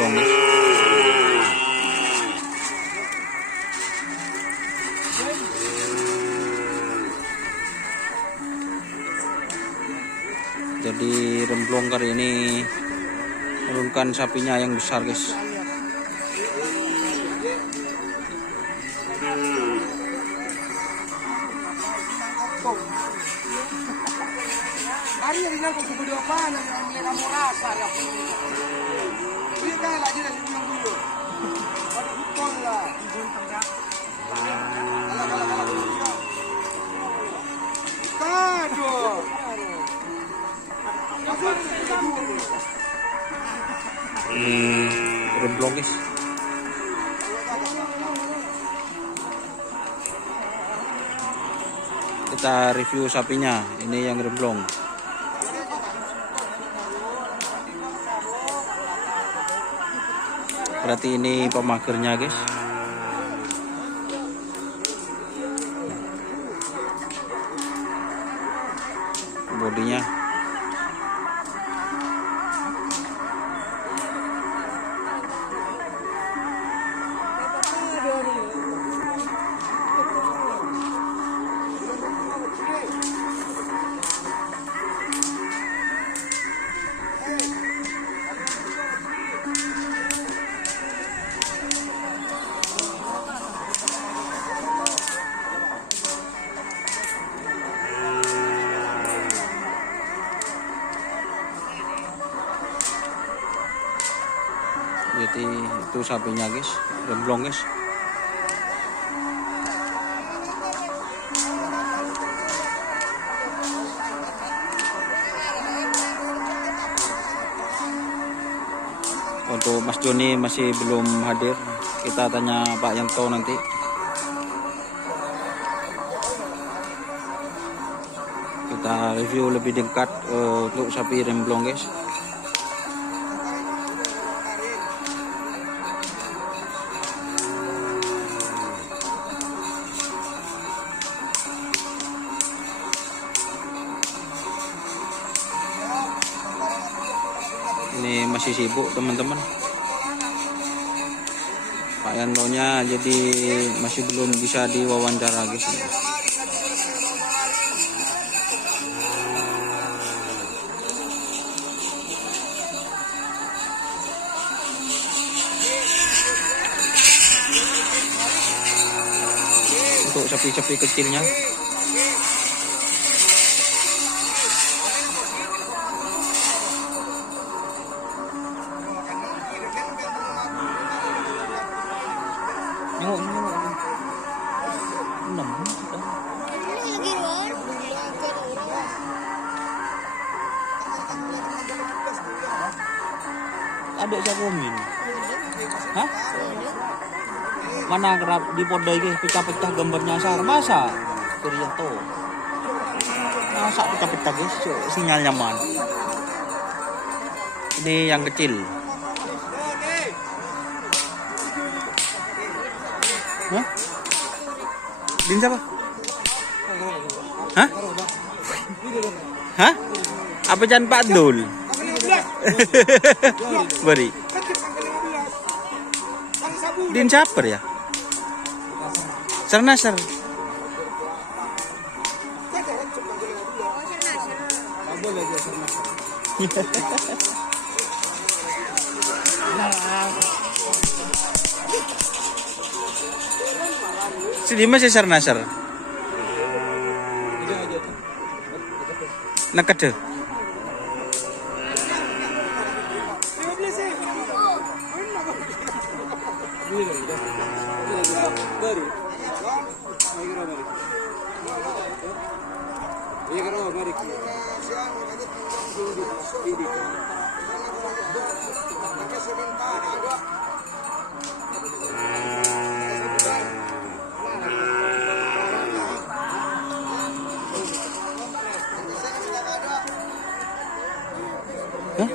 remblong. Jadi remblong kali ini menurunkan sapinya yang besar, guys. Remblong, guys. Kita review sapinya. Ini yang remblong. Berarti ini pemagernya, guys. Bodinya. Jadi itu sapinya, guys, remblong, guys. Untuk Mas Joni masih belum hadir, kita tanya Pak Yanto nanti. Kita review lebih dekat untuk sapi remblong, guys. Ini masih sibuk, teman-teman. Pak Yantonya jadi masih belum bisa diwawancara, guys. Untuk sapi-sapi kecilnya. Adik saya komin. Hah? Mana kerap di podoi ke pecah-pecah gambarnya nyasar. Masa? Kurianto. Masa pecah-pecah, guys, sinyal nyaman. Ini yang kecil. Hah? Din siapa? Hah? Hah? Apa jangan Pak Dul? Beri. Din caper ya? Sernasar. Si Dimas ya Sernasar. Nakade. Hah?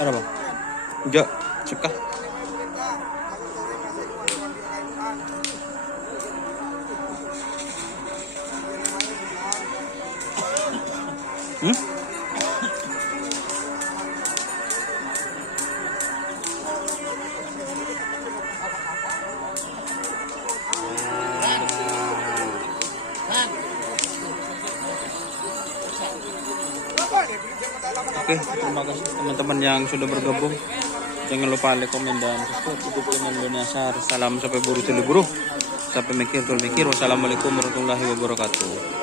Ada bang? Enggak, suka. Oke, terima kasih teman-teman yang sudah bergabung. Jangan lupa like, komen, dan subscribe YouTube channel Doni Ashar. Salam sampai buru tulu buru. Sampai mikir tul mikir. Wassalamualaikum warahmatullahi wabarakatuh.